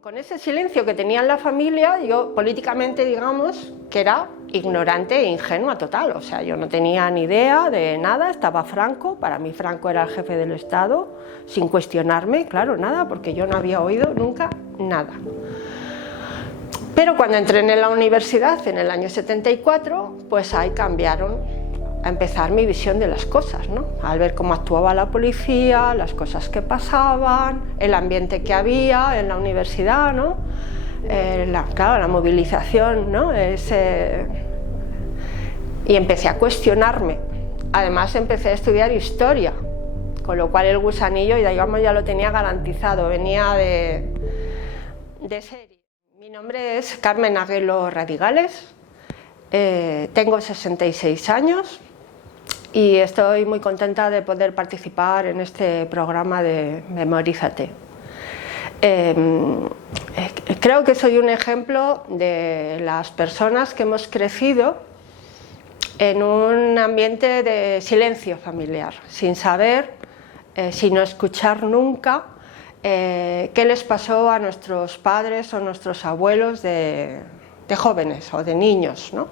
Con ese silencio que tenía en la familia, yo políticamente, digamos, que era ignorante e ingenua total. O sea, yo no tenía ni idea de nada, estaba Franco, para mí Franco era el jefe del Estado, sin cuestionarme, claro, nada, porque yo no había oído nunca nada. Pero cuando entré en la universidad, en el año 74, pues ahí cambiaron a empezar mi visión de las cosas, ¿no? Al ver cómo actuaba la policía, las cosas que pasaban, el ambiente que había en la universidad, ¿no? Claro, la movilización, ¿no? Y empecé a cuestionarme. Además empecé a estudiar historia, con lo cual el gusanillo, digamos, ya lo tenía garantizado, venía de serie. Mi nombre es Carmen Aguelo Radigales, tengo 66 años y estoy muy contenta de poder participar en este programa de Memorízate. Creo que soy un ejemplo de las personas que hemos crecido en un ambiente de silencio familiar, sin saber, sin escuchar nunca qué les pasó a nuestros padres o nuestros abuelos de jóvenes o de niños, ¿no?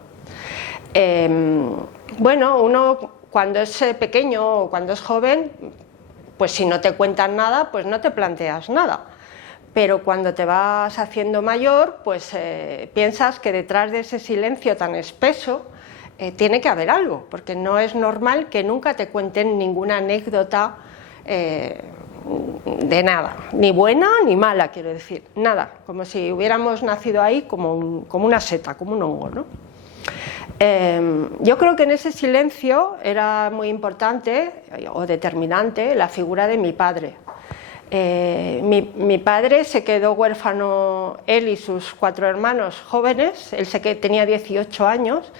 Bueno, uno cuando es pequeño o cuando es joven, pues si no te cuentan nada, pues no te planteas nada. Pero cuando te vas haciendo mayor, pues piensas que detrás de ese silencio tan espeso tiene que haber algo, porque no es normal que nunca te cuenten ninguna anécdota de nada, ni buena ni mala, quiero decir, nada, como si hubiéramos nacido ahí como una seta, como un hongo, ¿no? Yo creo que en ese silencio era muy importante o determinante la figura de mi padre. Mi padre se quedó huérfano, él y sus 4 hermanos jóvenes, él tenía 18 años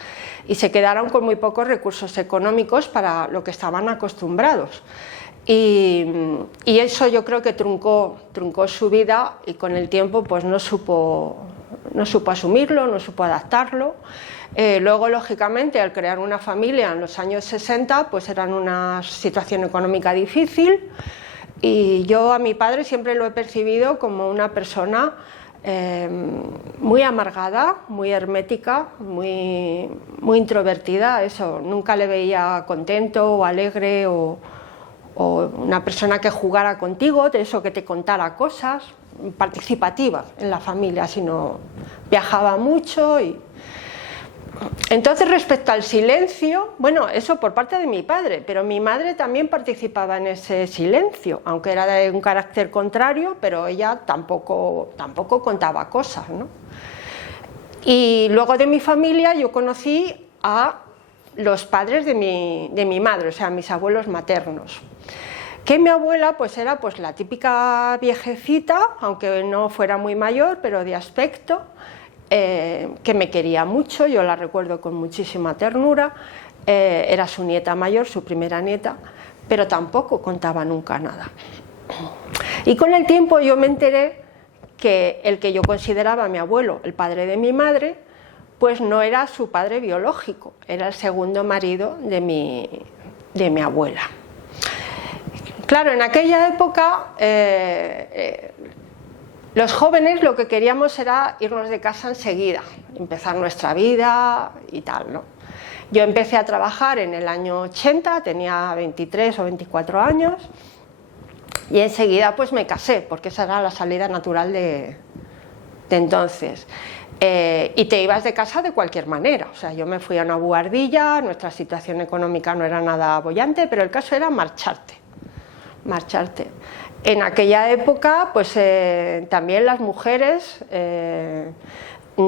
y se quedaron con muy pocos recursos económicos para lo que estaban acostumbrados. Y eso yo creo que truncó su vida y con el tiempo pues no supo asumirlo, no supo adaptarlo. Luego, lógicamente, al crear una familia en los años 60, pues era una situación económica difícil y yo a mi padre siempre lo he percibido como una persona muy amargada, muy hermética, muy introvertida. Eso, nunca le veía contento o alegre o una persona que jugara contigo, de eso que te contara cosas, participativa en la familia, sino viajaba mucho. Entonces, respecto al silencio, bueno, eso por parte de mi padre, pero mi madre también participaba en ese silencio, aunque era de un carácter contrario, pero ella tampoco contaba cosas, ¿no? Y luego de mi familia yo conocí a los padres de mi madre, o sea, mis abuelos maternos. Que mi abuela pues era pues la típica viejecita, aunque no fuera muy mayor, pero de aspecto, que me quería mucho, yo la recuerdo con muchísima ternura, era su nieta mayor, su primera nieta, pero tampoco contaba nunca nada. Y con el tiempo yo me enteré que el que yo consideraba mi abuelo, el padre de mi madre, pues no era su padre biológico, era el segundo marido de mi abuela. Claro, en aquella época los jóvenes lo que queríamos era irnos de casa enseguida, empezar nuestra vida y tal, ¿no? Yo empecé a trabajar en el año 80, tenía 23 o 24 años y enseguida pues me casé, porque esa era la salida natural de entonces. Y te ibas de casa de cualquier manera, o sea, yo me fui a una buhardilla, nuestra situación económica no era nada boyante, pero el caso era marcharte. En aquella época, pues también las mujeres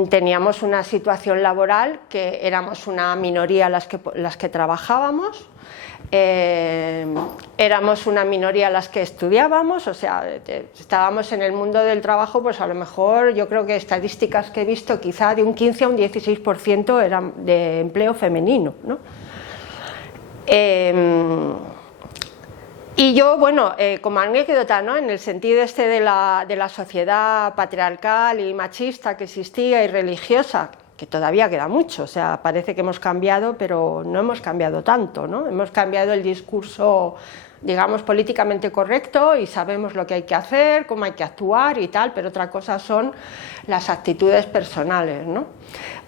teníamos una situación laboral que éramos una minoría las que trabajábamos, éramos una minoría las que estudiábamos, o sea, estábamos en el mundo del trabajo, pues a lo mejor yo creo que estadísticas que he visto quizá de un 15 a un 16% eran de empleo femenino, ¿no? Y yo, bueno, como anécdota, ¿no?, en el sentido este de la sociedad patriarcal y machista que existía y religiosa, que todavía queda mucho, o sea, parece que hemos cambiado, pero no hemos cambiado tanto, ¿no? Hemos cambiado el discurso digamos, políticamente correcto y sabemos lo que hay que hacer, cómo hay que actuar y tal, pero otra cosa son las actitudes personales, ¿no?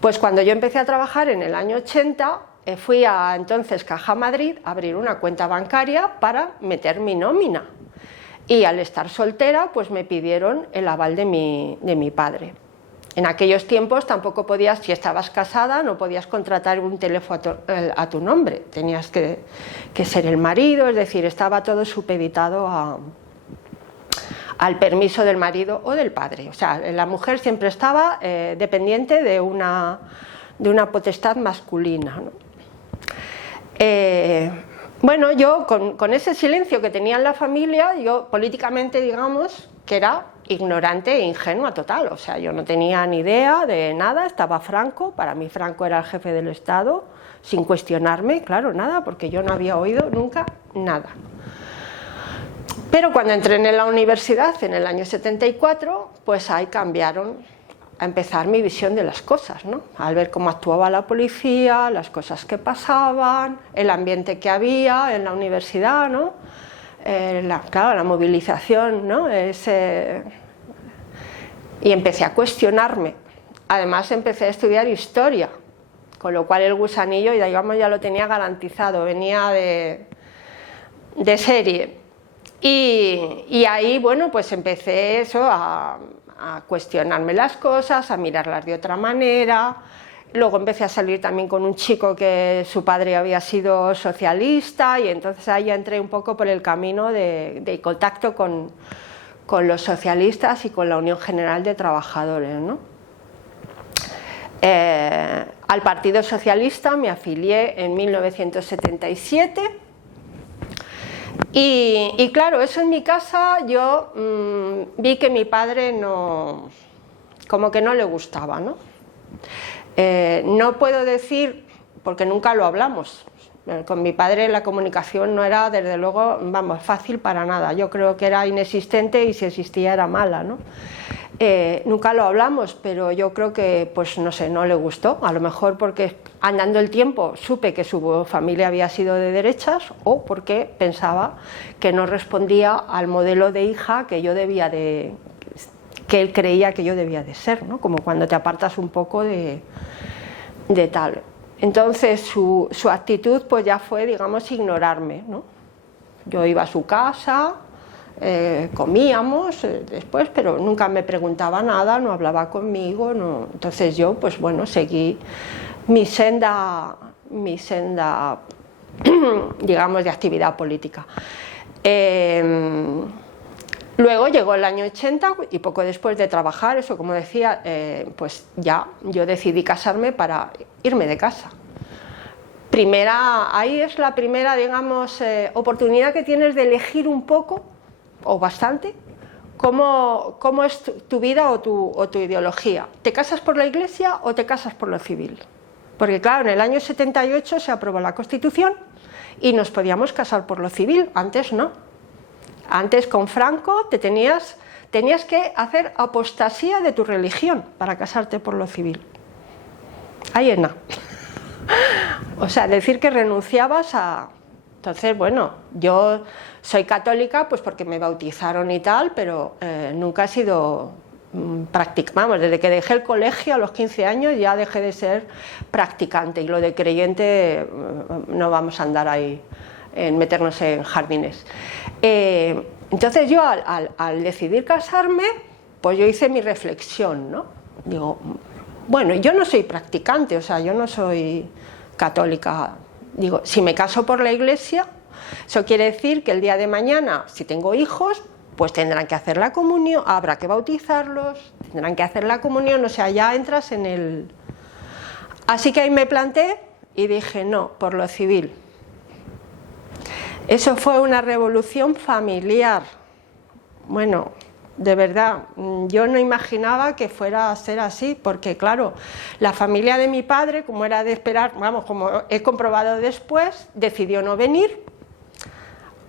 Pues cuando yo empecé a trabajar en el año 80, fui a entonces Caja Madrid a abrir una cuenta bancaria para meter mi nómina. Y al estar soltera, pues me pidieron el aval de mi padre. En aquellos tiempos tampoco podías, si estabas casada, no podías contratar un teléfono a tu nombre, tenías que ser el marido, es decir, estaba todo supeditado al permiso del marido o del padre. O sea, la mujer siempre estaba dependiente de una potestad masculina, ¿no? Bueno, yo con ese silencio que tenía en la familia, yo políticamente, digamos, que era ignorante e ingenua total, o sea, yo no tenía ni idea de nada, estaba Franco, para mí Franco era el jefe del Estado, sin cuestionarme, claro, nada, porque yo no había oído nunca nada. Pero cuando entré en la universidad en el año 74, pues ahí cambiaron a empezar mi visión de las cosas, ¿no? Al ver cómo actuaba la policía, las cosas que pasaban, el ambiente que había en la universidad, ¿no? Claro, la movilización, ¿no? Y empecé a cuestionarme. Además empecé a estudiar historia, con lo cual el gusanillo, digamos, ya lo tenía garantizado, venía de serie. Y ahí, bueno, pues empecé eso a cuestionarme las cosas, a mirarlas de otra manera. Luego empecé a salir también con un chico que su padre había sido socialista y entonces ahí ya entré un poco por el camino de contacto con los socialistas y con la Unión General de Trabajadores, ¿no? Al Partido Socialista me afilié en 1977 y claro, eso en mi casa yo vi que mi padre como que no le gustaba, ¿no? No puedo decir, porque nunca lo hablamos, con mi padre la comunicación no era, desde luego, vamos, fácil para nada, yo creo que era inexistente y si existía era mala, ¿no? Nunca lo hablamos, pero yo creo que, pues no sé, no le gustó, a lo mejor porque andando el tiempo supe que su familia había sido de derechas o porque pensaba que no respondía al modelo de hija que yo debía que él creía que yo debía de ser, ¿no? Como cuando te apartas un poco de tal. Entonces su actitud pues ya fue, digamos, ignorarme, ¿no? Yo iba a su casa, comíamos después, pero nunca me preguntaba nada, no hablaba conmigo, no. Entonces yo, pues bueno, seguí mi senda digamos, de actividad política. Luego llegó el año 80 y poco después de trabajar, eso como decía, pues ya yo decidí casarme para irme de casa. Ahí es la primera, digamos, oportunidad que tienes de elegir un poco, o bastante, cómo es tu vida o tu ideología. ¿Te casas por la Iglesia o te casas por lo civil? Porque claro, en el año 78 se aprobó la Constitución y nos podíamos casar por lo civil, antes no. Antes con Franco tenías que hacer apostasía de tu religión para casarte por lo civil. Ahí en nada. O sea, decir que renunciabas a... Entonces, bueno, yo soy católica pues porque me bautizaron y tal, pero nunca he sido vamos, desde que dejé el colegio a los 15 años ya dejé de ser practicante y lo de creyente no vamos a andar ahí en meternos en jardines. Entonces yo al decidir casarme, pues yo hice mi reflexión, ¿no? Digo, bueno, yo no soy practicante, o sea, yo no soy católica. Digo, si me caso por la Iglesia, eso quiere decir que el día de mañana, si tengo hijos, pues tendrán que hacer la comunión, habrá que bautizarlos, tendrán que hacer la comunión, o sea, ya entras en el... Así que ahí me planté y dije, no, por lo civil. Eso fue una revolución familiar. Bueno, de verdad, yo no imaginaba que fuera a ser así, porque claro, la familia de mi padre, como era de esperar, vamos, como he comprobado después, decidió no venir.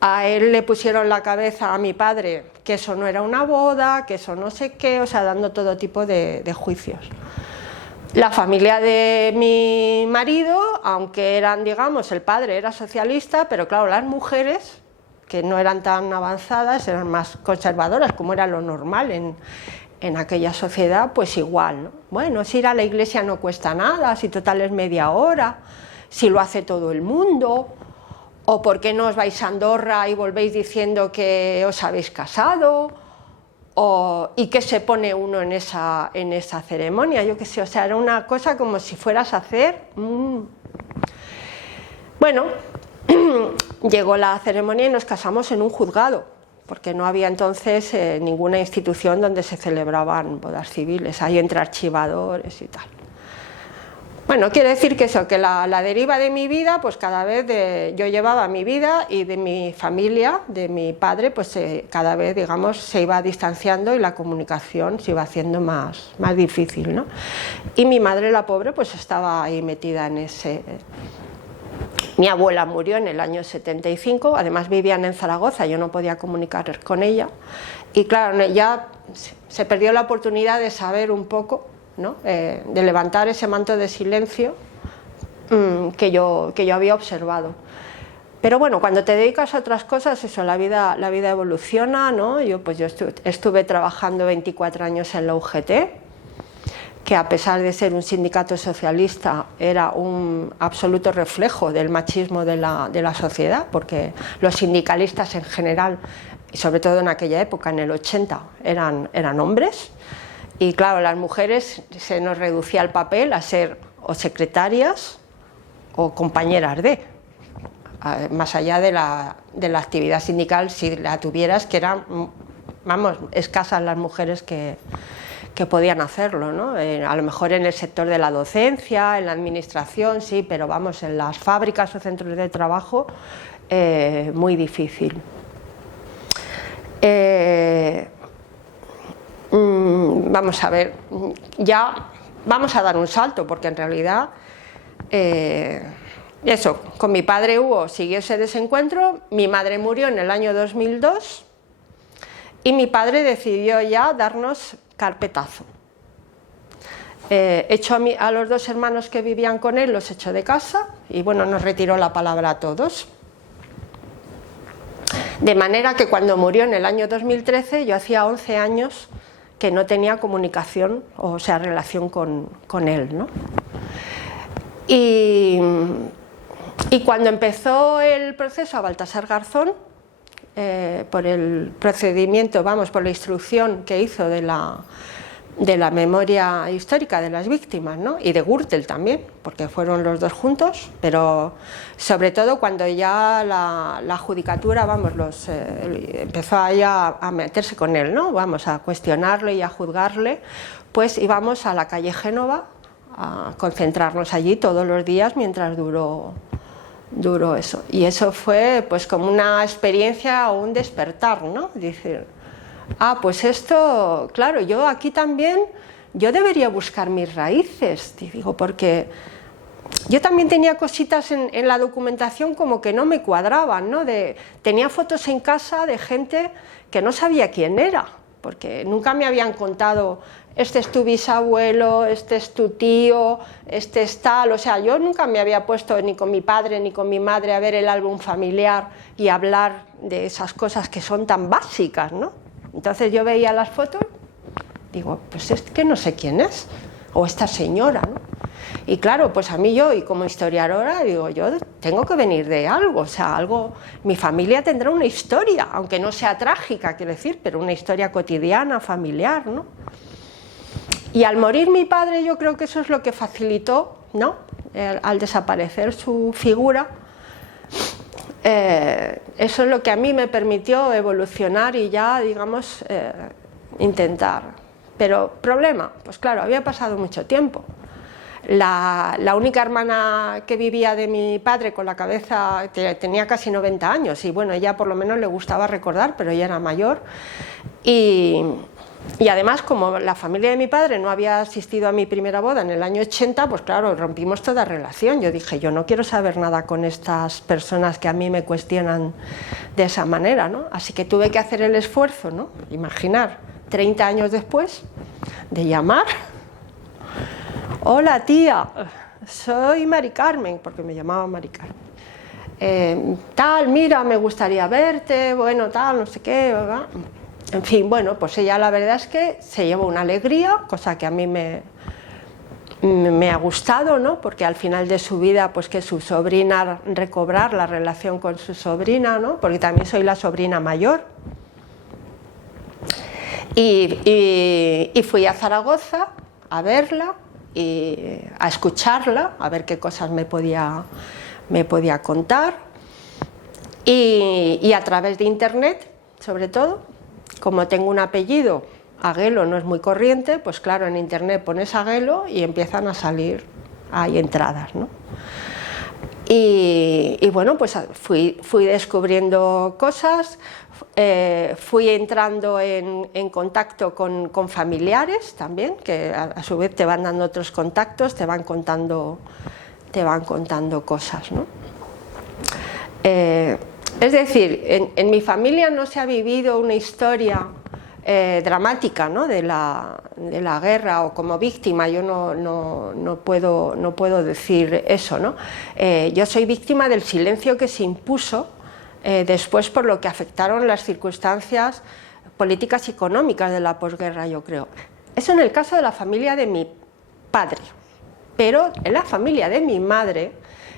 A él le pusieron la cabeza a mi padre que eso no era una boda, que eso no sé qué, o sea, dando todo tipo de juicios. La familia de mi marido, aunque eran, digamos, el padre era socialista, pero claro, las mujeres que no eran tan avanzadas, eran más conservadoras, como era lo normal en aquella sociedad, pues igual, ¿no? Bueno, si ir a la iglesia no cuesta nada, si total es media hora, si lo hace todo el mundo, o por qué no os vais a Andorra y volvéis diciendo que os habéis casado, y qué se pone uno en esa ceremonia, yo qué sé, o sea, era una cosa como si fueras a hacer... Bueno, llegó la ceremonia y nos casamos en un juzgado, porque no había entonces ninguna institución donde se celebraban bodas civiles, ahí entre archivadores y tal. Bueno, quiere decir que eso, que la deriva de mi vida, pues cada vez yo llevaba mi vida y de mi familia, de mi padre, pues cada vez, digamos, se iba distanciando y la comunicación se iba haciendo más difícil, ¿no? Y mi madre, la pobre, pues estaba ahí metida en ese... Mi abuela murió en el año 75, además vivían en Zaragoza, yo no podía comunicar con ella, y claro, ya se perdió la oportunidad de saber un poco, ¿no? De levantar ese manto de silencio que yo había observado. Pero bueno, cuando te dedicas a otras cosas, eso, la vida evoluciona, ¿no? Yo estuve trabajando 24 años en la UGT, que a pesar de ser un sindicato socialista era un absoluto reflejo del machismo de la sociedad, porque los sindicalistas en general, y sobre todo en aquella época, en el 80, eran hombres. Y claro, las mujeres se nos reducía el papel a ser o secretarias o compañeras de, más allá de la actividad sindical, si la tuvieras, que eran, vamos, escasas las mujeres que podían hacerlo, ¿no? A lo mejor en el sector de la docencia, en la administración, sí, pero vamos, en las fábricas o centros de trabajo, muy difícil. Vamos a ver, ya vamos a dar un salto, porque en realidad eso, con mi padre siguió ese desencuentro, mi madre murió en el año 2002 y mi padre decidió ya darnos carpetazo. Echó a los dos hermanos que vivían con él, los echó de casa y bueno, nos retiró la palabra a todos. De manera que cuando murió en el año 2013, yo hacía 11 años que no tenía comunicación, o sea, relación con él, ¿no? Y cuando empezó el proceso a Baltasar Garzón, por el procedimiento, por la instrucción que hizo de la memoria histórica de las víctimas, ¿no? Y de Gürtel también, porque fueron los dos juntos, pero sobre todo cuando ya la judicatura, empezó a meterse con él, ¿no? A cuestionarle y a juzgarle, pues íbamos a la calle Génova a concentrarnos allí todos los días mientras duró eso. Y eso fue pues como una experiencia o un despertar, ¿no? Decir, pues esto, claro, yo aquí también, yo debería buscar mis raíces, digo, porque yo también tenía cositas en la documentación como que no me cuadraban, ¿no? Tenía fotos en casa de gente que no sabía quién era, porque nunca me habían contado, este es tu bisabuelo, este es tu tío, este es tal, o sea, yo nunca me había puesto ni con mi padre ni con mi madre a ver el álbum familiar y hablar de esas cosas que son tan básicas, ¿no? Entonces yo veía las fotos, digo, pues es que no sé quién es, o esta señora, ¿no? Y claro, pues a mí y como historiadora, digo, yo tengo que venir de algo, o sea, mi familia tendrá una historia, aunque no sea trágica, quiero decir, pero una historia cotidiana, familiar, ¿no? Y al morir mi padre, yo creo que eso es lo que facilitó, ¿no? Al desaparecer su figura, eso es lo que a mí me permitió evolucionar y ya, digamos, intentar. Pero problema, pues claro, había pasado mucho tiempo. La única hermana que vivía de mi padre con la cabeza tenía casi 90 años y bueno, ella por lo menos le gustaba recordar, pero ella era mayor y además como la familia de mi padre no había asistido a mi primera boda en el año 80, pues claro, rompimos toda relación. Yo dije, yo no quiero saber nada con estas personas que a mí me cuestionan de esa manera, ¿no? Así que tuve que hacer el esfuerzo, ¿no? Imaginar, 30 años después, de llamar. Hola tía, soy Mari Carmen, porque me llamaba Mari Carmen. tal, mira, me gustaría verte, bueno, tal, no sé qué, ¿verdad? En fin, bueno, pues ella la verdad es que se llevó una alegría, cosa que a mí me ha gustado, ¿no? Porque al final de su vida, pues que su sobrina, recobrar la relación con su sobrina, ¿no? Porque también soy la sobrina mayor. Y fui a Zaragoza a verla y a escucharla, a ver qué cosas me podía contar. Y a través de internet, sobre todo, como tengo un apellido, Aguelo no es muy corriente, pues claro, en internet pones Aguelo y empiezan a salir, hay entradas, ¿no? Y bueno, pues fui descubriendo cosas, fui entrando en contacto con familiares también, que a su vez te van dando otros contactos, te van contando cosas, ¿no? Es decir, en mi familia no se ha vivido una historia dramática, ¿no? de la guerra o como víctima. Yo no puedo decir eso, ¿no? Yo soy víctima del silencio que se impuso después por lo que afectaron las circunstancias políticas y económicas de la posguerra, yo creo. Eso en el caso de la familia de mi padre, pero en la familia de mi madre,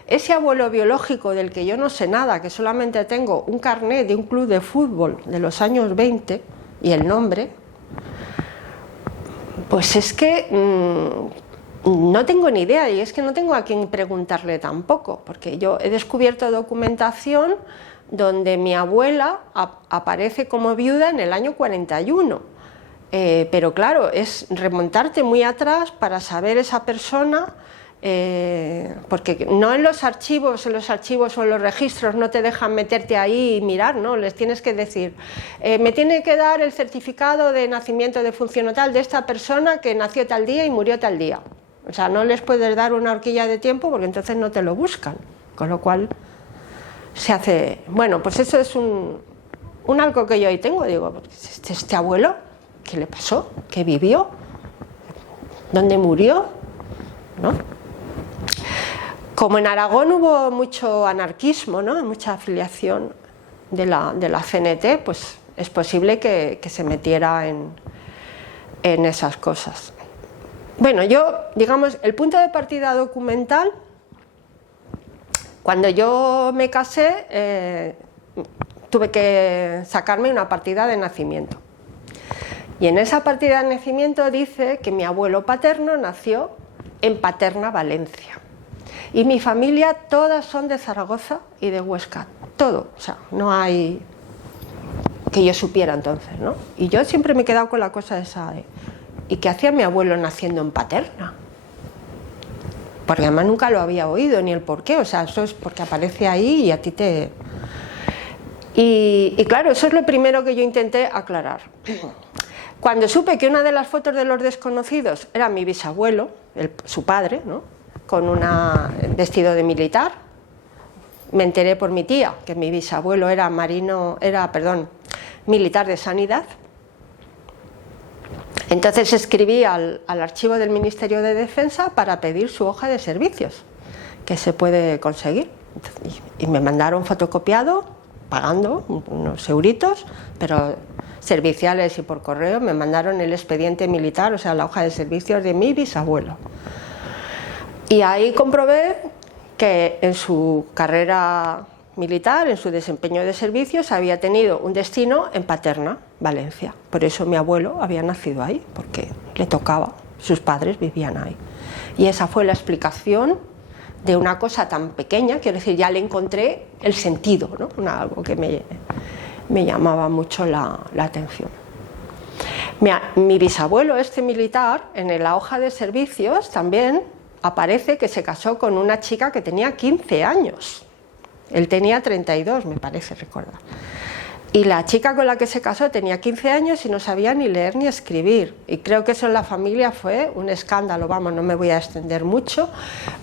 ese abuelo biológico del que yo no sé nada, que solamente tengo un carnet de un club de fútbol de los años 20 y el nombre, pues es que no tengo ni idea, y es que no tengo a quién preguntarle tampoco, porque yo he descubierto documentación donde mi abuela aparece como viuda en el año 41, pero claro, es remontarte muy atrás para saber esa persona. Porque no en los archivos o en los registros no te dejan meterte ahí y mirar, ¿no? Les tienes que decir, me tiene que dar el certificado de nacimiento de función tal de esta persona que nació tal día y murió tal día. O sea, no les puedes dar una horquilla de tiempo porque entonces no te lo buscan, con lo cual se hace... Bueno, pues eso es un algo que yo ahí tengo, digo, este abuelo, ¿qué le pasó? ¿Qué vivió? ¿Dónde murió? ¿No? Como en Aragón hubo mucho anarquismo, ¿no? Mucha afiliación de la CNT, pues es posible que se metiera en esas cosas. Bueno, yo, digamos, el punto de partida documental, cuando yo me casé, tuve que sacarme una partida de nacimiento. Y en esa partida de nacimiento dice que mi abuelo paterno nació en Paterna, Valencia. Y mi familia, todas son de Zaragoza y de Huesca, todo, o sea, no hay que yo supiera entonces, ¿no? Y yo siempre me he quedado con la cosa esa de, ¿y qué hacía mi abuelo naciendo en Paterna? Porque además nunca lo había oído, ni el por qué, o sea, eso es porque aparece ahí y a ti te... Y claro, eso es lo primero que yo intenté aclarar. Cuando supe que una de las fotos de los desconocidos era mi bisabuelo, su padre, ¿no? Con un vestido de militar, me enteré por mi tía que mi bisabuelo era militar de sanidad. Entonces escribí al archivo del Ministerio de Defensa para pedir su hoja de servicios, que se puede conseguir. Y me mandaron fotocopiado, pagando unos euritos, pero serviciales y por correo, me mandaron el expediente militar, o sea, la hoja de servicios de mi bisabuelo. Y ahí comprobé que en su carrera militar, en su desempeño de servicios, había tenido un destino en Paterna, Valencia. Por eso mi abuelo había nacido ahí, porque le tocaba, sus padres vivían ahí. Y esa fue la explicación de una cosa tan pequeña, quiero decir, ya le encontré el sentido, ¿no? Algo que me llamaba mucho la atención. Mi bisabuelo, militar, en la hoja de servicios también aparece que se casó con una chica que tenía 15 años. Él tenía 32, me parece recordar. Y la chica con la que se casó tenía 15 años y no sabía ni leer ni escribir. Y creo que eso en la familia fue un escándalo, vamos, no me voy a extender mucho,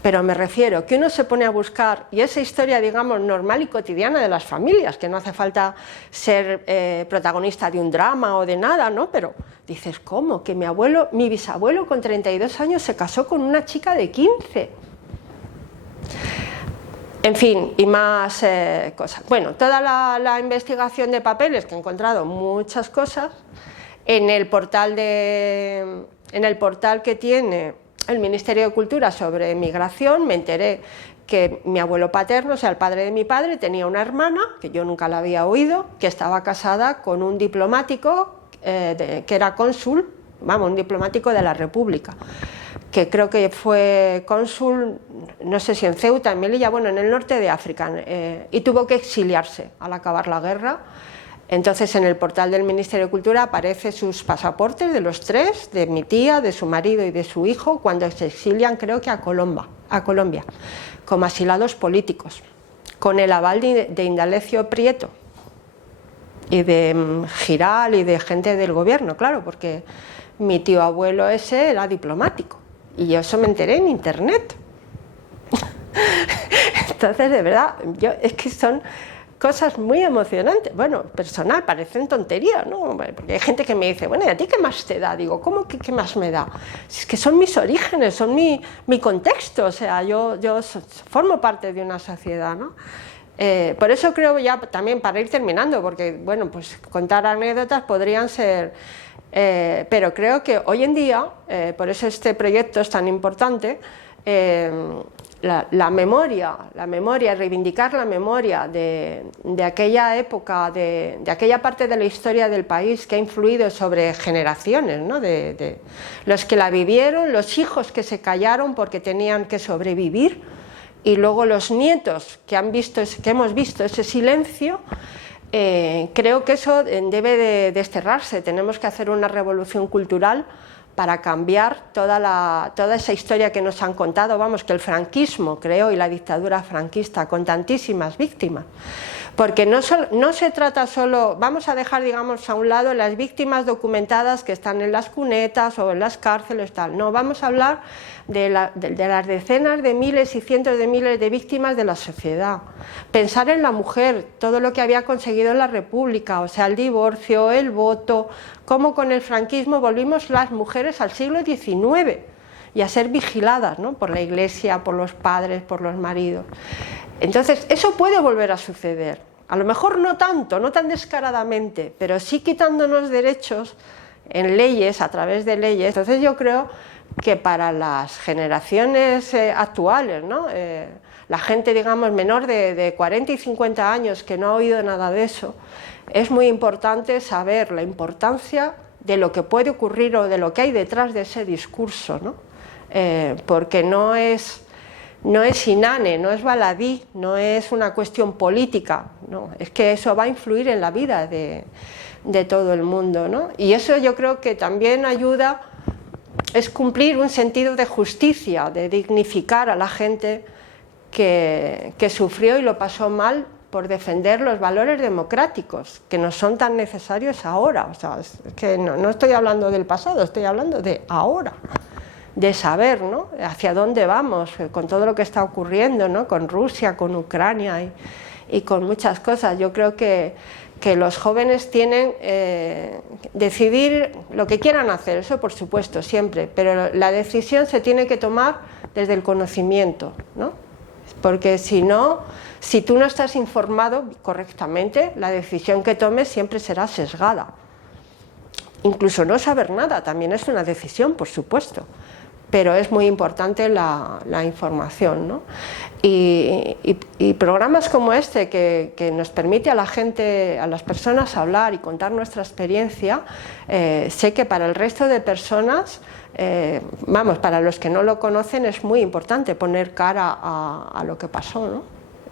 pero me refiero que uno se pone a buscar, y esa historia, digamos, normal y cotidiana de las familias, que no hace falta ser protagonista de un drama o de nada, ¿no? Pero dices, ¿cómo? Que mi bisabuelo con 32 años se casó con una chica de 15. En fin, y más cosas. Bueno, toda la investigación de papeles, que he encontrado muchas cosas, en el portal que tiene el Ministerio de Cultura sobre migración, me enteré que mi abuelo paterno, o sea, el padre de mi padre, tenía una hermana, que yo nunca la había oído, que estaba casada con un diplomático que era cónsul, vamos, un diplomático de la República, que creo que fue cónsul, no sé si en Ceuta, en Melilla, bueno, en el norte de África, y tuvo que exiliarse al acabar la guerra. Entonces en el portal del Ministerio de Cultura aparecen sus pasaportes de los tres, de mi tía, de su marido y de su hijo, cuando se exilian, creo que a Colombia, como asilados políticos, con el aval de Indalecio Prieto y de Giral y de gente del gobierno, claro, porque mi tío abuelo ese era diplomático. Y yo eso me enteré en internet. Entonces, de verdad, es que son cosas muy emocionantes. Bueno, personal, parecen tonterías, ¿no? Porque hay gente que me dice, bueno, ¿y a ti qué más te da? Digo, ¿cómo que qué más me da? Es que son mis orígenes, son mi contexto, o sea, yo formo parte de una sociedad, ¿no? Por eso creo, ya también para ir terminando, porque, bueno, pues contar anécdotas podrían ser... pero creo que hoy en día, por eso este proyecto es tan importante, la memoria, reivindicar la memoria de aquella época, de aquella parte de la historia del país que ha influido sobre generaciones, ¿no? de los que la vivieron, los hijos que se callaron porque tenían que sobrevivir, y luego los nietos que hemos visto ese silencio. Creo que eso debe de desterrarse. Tenemos que hacer una revolución cultural para cambiar toda esa historia que nos han contado, vamos, que el franquismo creó, y la dictadura franquista, con tantísimas víctimas. Porque no se trata solo, vamos a dejar, digamos, a un lado las víctimas documentadas que están en las cunetas o en las cárceles, tal. No, vamos a hablar de las decenas de miles y cientos de miles de víctimas de la sociedad. Pensar en la mujer, todo lo que había conseguido en la República, o sea, el divorcio, el voto, cómo con el franquismo volvimos las mujeres al siglo XIX y a ser vigiladas, ¿no? Por la Iglesia, por los padres, por los maridos. Entonces, eso puede volver a suceder. A lo mejor no tanto, no tan descaradamente, pero sí quitándonos derechos en leyes, a través de leyes. Entonces yo creo que para las generaciones actuales, ¿no? La gente, digamos, menor de 40 y 50 años que no ha oído nada de eso, es muy importante saber la importancia de lo que puede ocurrir o de lo que hay detrás de ese discurso, ¿no? Porque no es inane, no es baladí, no es una cuestión política, no, es que eso va a influir en la vida de todo el mundo, ¿no? Y eso yo creo que también ayuda, es cumplir un sentido de justicia, de dignificar a la gente que sufrió y lo pasó mal por defender los valores democráticos, que no son tan necesarios ahora. O sea, es que no estoy hablando del pasado, estoy hablando de ahora, de saber, ¿no? Hacia dónde vamos con todo lo que está ocurriendo, ¿no? Con Rusia, con Ucrania y con muchas cosas. Yo creo que los jóvenes tienen decidir lo que quieran hacer, eso por supuesto, siempre, pero la decisión se tiene que tomar desde el conocimiento, ¿no? Porque si tú no estás informado correctamente, la decisión que tomes siempre será sesgada. Incluso no saber nada también es una decisión, por supuesto, pero es muy importante la información, ¿no? Y programas como este que nos permite a la gente, a las personas hablar y contar nuestra experiencia, sé que para el resto de personas, vamos, para los que no lo conocen es muy importante poner cara a lo que pasó, ¿no?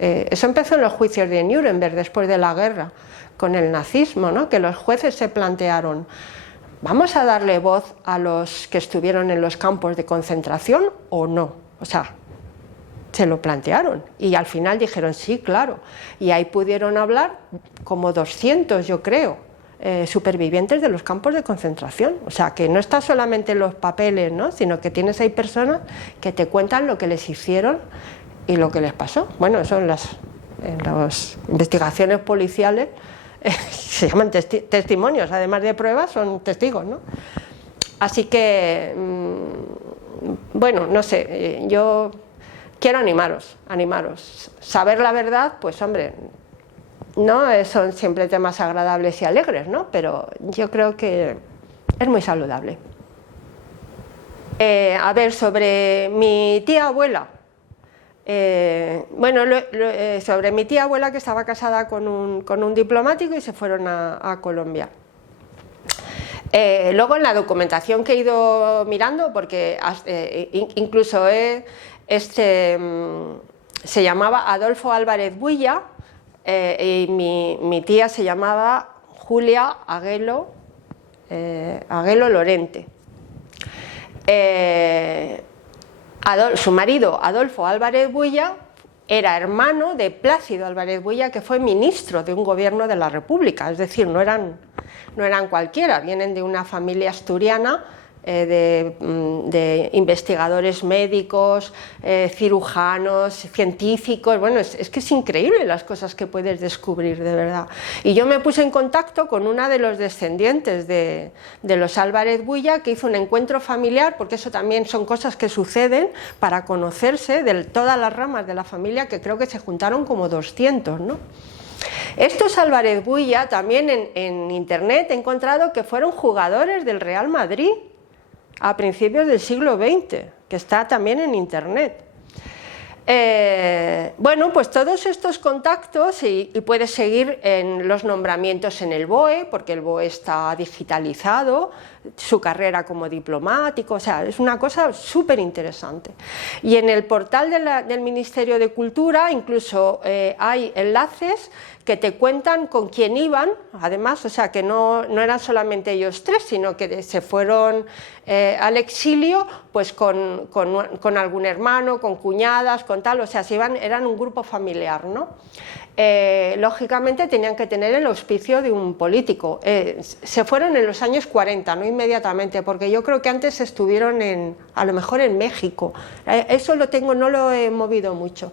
Eso empezó en los juicios de Nuremberg después de la guerra, con el nazismo, ¿no? Que los jueces se plantearon: ¿vamos a darle voz a los que estuvieron en los campos de concentración o no? O sea, se lo plantearon y al final dijeron sí, claro. Y ahí pudieron hablar como 200, yo creo, supervivientes de los campos de concentración. O sea, que no está solamente en los papeles, ¿no? Sino que tienes ahí personas que te cuentan lo que les hicieron y lo que les pasó. Bueno, eso en las investigaciones policiales se llaman testimonios, además de pruebas, son testigos, ¿no? Así que, bueno, no sé, yo quiero animaros. Saber la verdad, pues hombre, no son siempre temas agradables y alegres, ¿no? Pero yo creo que es muy saludable. A ver, sobre mi tía abuela. Bueno, sobre mi tía abuela, que estaba casada con un diplomático y se fueron a Colombia. Luego en la documentación que he ido mirando, porque incluso se llamaba Adolfo Álvarez Builla, y mi tía se llamaba Julia Aguelo Lorente. Su marido, Adolfo Álvarez Builla, era hermano de Plácido Álvarez Builla, que fue ministro de un gobierno de la República, es decir, no eran cualquiera, vienen de una familia asturiana de investigadores médicos, cirujanos, científicos. Bueno, es que es increíble las cosas que puedes descubrir, de verdad. Y yo me puse en contacto con una de los descendientes de los Álvarez Builla, que hizo un encuentro familiar, porque eso también son cosas que suceden para conocerse de todas las ramas de la familia, que creo que se juntaron como 200, ¿no? Estos Álvarez Builla, también en internet he encontrado que fueron jugadores del Real Madrid a principios del siglo XX, que está también en internet. Bueno, pues todos estos contactos, y puedes seguir en los nombramientos en el BOE, porque el BOE está digitalizado, su carrera como diplomático, o sea, es una cosa súper interesante. Y en el portal del Ministerio de Cultura incluso hay enlaces que te cuentan con quién iban, además, o sea, que no eran solamente ellos tres, sino que se fueron al exilio pues con algún hermano, con cuñadas, con tal, o sea, eran un grupo familiar, ¿no? Lógicamente tenían que tener el auspicio de un político. Se fueron en los años 40, no inmediatamente, porque yo creo que antes estuvieron a lo mejor en México. Eso no lo he movido mucho.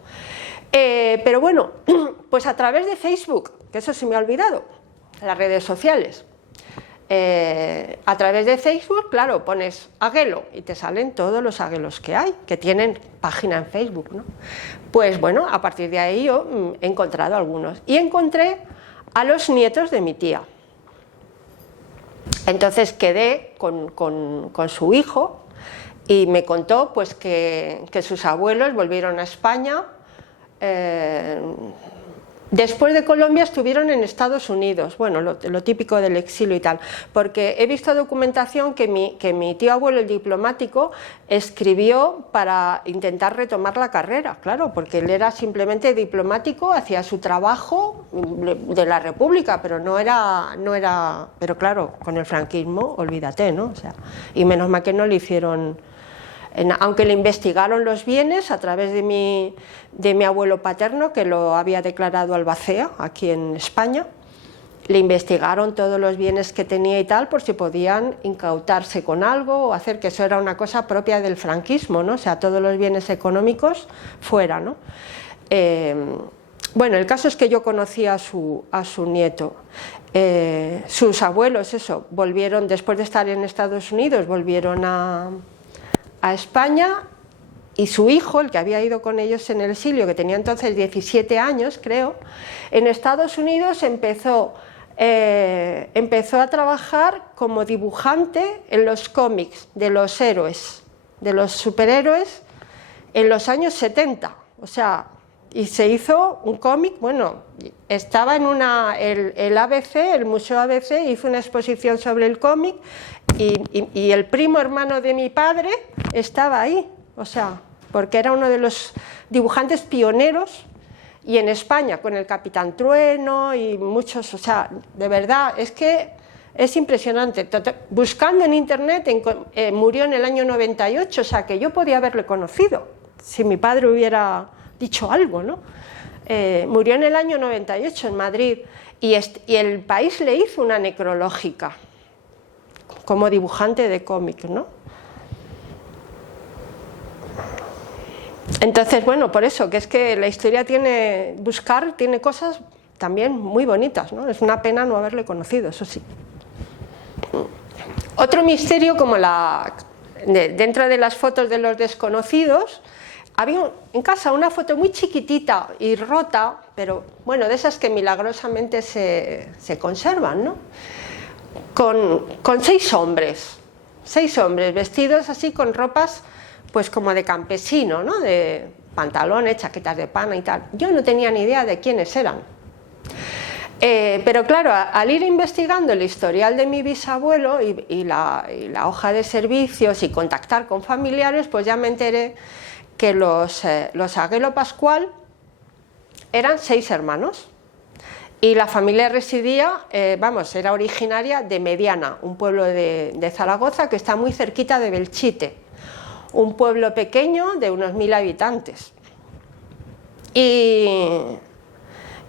Pero bueno, pues a través de Facebook, que eso se me ha olvidado, las redes sociales. A través de Facebook, claro, pones Aguelo y te salen todos los Aguelos que hay, que tienen página en Facebook, ¿no? Pues bueno, a partir de ahí yo he encontrado algunos y encontré a los nietos de mi tía. Entonces quedé con su hijo y me contó pues que sus abuelos volvieron a España. Después de Colombia estuvieron en Estados Unidos, bueno, lo típico del exilio y tal, porque he visto documentación que mi tío abuelo, el diplomático, escribió para intentar retomar la carrera, claro, porque él era simplemente diplomático, hacía su trabajo de la República, pero pero claro, con el franquismo, olvídate, ¿no? O sea, y menos mal que no le hicieron... Aunque le investigaron los bienes a través de mi abuelo paterno, que lo había declarado albacea aquí en España, le investigaron todos los bienes que tenía y tal, por si podían incautarse con algo o hacer, que eso era una cosa propia del franquismo, ¿no? O sea, todos los bienes económicos fuera, ¿no? Bueno, el caso es que yo conocí a su nieto. Sus abuelos, eso, volvieron, después de estar en Estados Unidos, volvieron a España, y su hijo, el que había ido con ellos en el exilio, que tenía entonces 17 años, creo, en Estados Unidos empezó a trabajar como dibujante en los cómics de los héroes, de los superhéroes, en los años 70, o sea, y se hizo un cómic, bueno, estaba en el ABC, el Museo ABC, hizo una exposición sobre el cómic, y el primo hermano de mi padre estaba ahí, o sea, porque era uno de los dibujantes pioneros, y en España con el Capitán Trueno y muchos, o sea, de verdad, es que es impresionante. Buscando en internet, murió en el año 98, o sea, que yo podía haberle conocido, si mi padre hubiera dicho algo, ¿no? Murió en el año 98 en Madrid, y el país le hizo una necrológica como dibujante de cómic, ¿no? Entonces, bueno, por eso, que es que la historia tiene cosas también muy bonitas, ¿no? Es una pena no haberle conocido, eso sí. Otro misterio, como dentro de las fotos de los desconocidos, había en casa una foto muy chiquitita y rota, pero bueno, de esas que milagrosamente se conservan, ¿no? Con 6 hombres vestidos así con ropas pues como de campesino, ¿no? De pantalones, chaquetas de pana y tal. Yo no tenía ni idea de quiénes eran. Pero claro, al ir investigando el historial de mi bisabuelo y la hoja de servicios y contactar con familiares, pues ya me enteré que los Aguelo Pascual eran 6 hermanos y la familia residía, era originaria de Mediana, un pueblo de Zaragoza que está muy cerquita de Belchite, un pueblo pequeño de unos 1000 habitantes.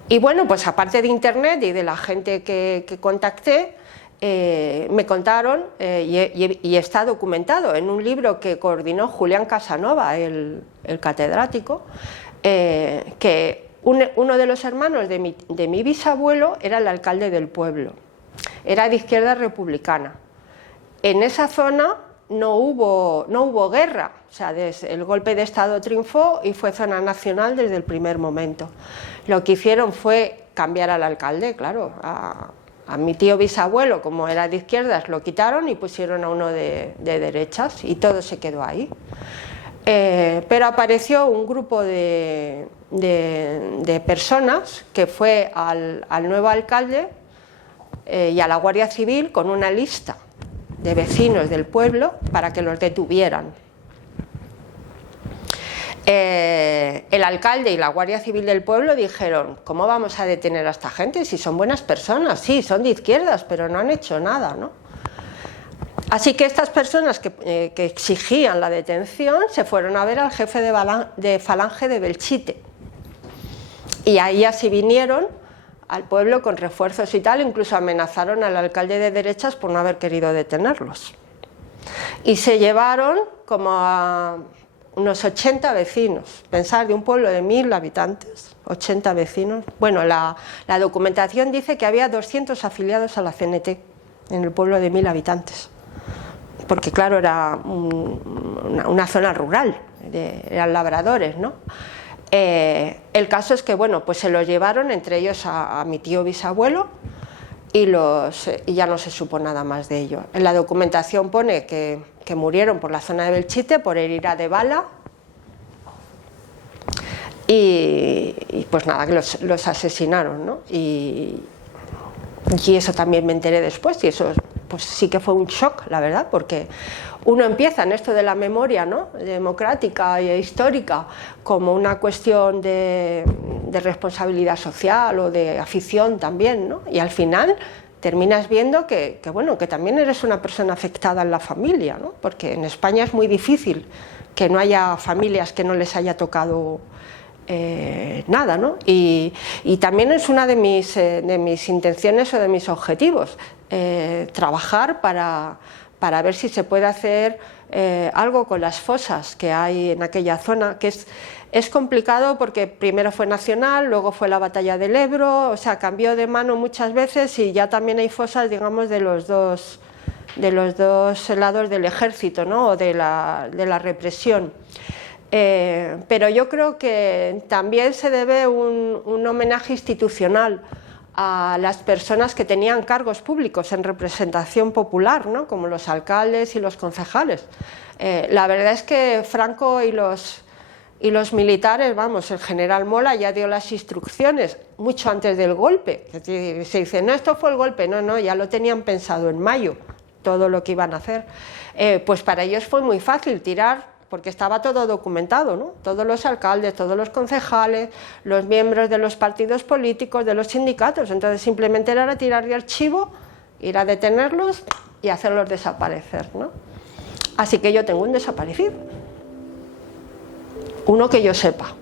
Y bueno, pues aparte de internet y de la gente que contacté, me contaron, y está documentado en un libro que coordinó Julián Casanova, el catedrático, que uno de los hermanos de mi bisabuelo era el alcalde del pueblo, era de izquierda republicana. En esa zona no hubo guerra, o sea, el golpe de Estado triunfó y fue zona nacional desde el primer momento. Lo que hicieron fue cambiar al alcalde, claro, a mi tío bisabuelo, como era de izquierdas, lo quitaron y pusieron a uno de derechas y todo se quedó ahí. Pero apareció un grupo de personas que fue al nuevo alcalde y a la Guardia Civil con una lista de vecinos del pueblo para que los detuvieran. El alcalde y la Guardia Civil del pueblo dijeron: ¿cómo vamos a detener a esta gente si son buenas personas? Sí, son de izquierdas, pero no han hecho nada, ¿no? Así que estas personas que exigían la detención se fueron a ver al jefe de Falange de Belchite, y ahí así vinieron al pueblo con refuerzos y tal, incluso amenazaron al alcalde de derechas por no haber querido detenerlos. Y se llevaron como a unos 80 vecinos, pensar, de un pueblo de 1000 habitantes, 80 vecinos. Bueno, la documentación dice que había 200 afiliados a la CNT en el pueblo de 1000 habitantes, porque claro, era una zona rural, eran labradores, ¿no? El caso es que, bueno, pues se los llevaron, entre ellos a mi tío bisabuelo, y ya no se supo nada más de ello. En la documentación pone que murieron por la zona de Belchite por herida de bala, y pues nada, que los asesinaron, ¿no? Y eso también me enteré después, y eso pues sí que fue un shock, la verdad, porque uno empieza en esto de la memoria, ¿no?, democrática e histórica como una cuestión de responsabilidad social o de afición también, ¿no? Y al final terminas viendo que bueno, que también eres una persona afectada en la familia, ¿no? Porque en España es muy difícil que no haya familias que no les haya tocado nada, ¿no? Y también es una de mis intenciones o de mis objetivos, trabajar para ver si se puede hacer algo con las fosas que hay en aquella zona, que es complicado porque primero fue nacional, luego fue la batalla del Ebro, o sea, cambió de mano muchas veces, y ya también hay fosas, digamos, de los dos lados del ejército, ¿no?, o de la represión. Pero yo creo que también se debe un homenaje institucional a las personas que tenían cargos públicos en representación popular, ¿no?, como los alcaldes y los concejales. La verdad es que Franco y los militares, vamos, el general Mola ya dio las instrucciones mucho antes del golpe. Se dice, no, esto fue el golpe, no, ya lo tenían pensado en mayo, todo lo que iban a hacer. Pues para ellos fue muy fácil tirar, porque estaba todo documentado, ¿no? Todos los alcaldes, todos los concejales, los miembros de los partidos políticos, de los sindicatos. Entonces simplemente era tirar de archivo, ir a detenerlos y hacerlos desaparecer, ¿no? Así que yo tengo un desaparecido, uno que yo sepa.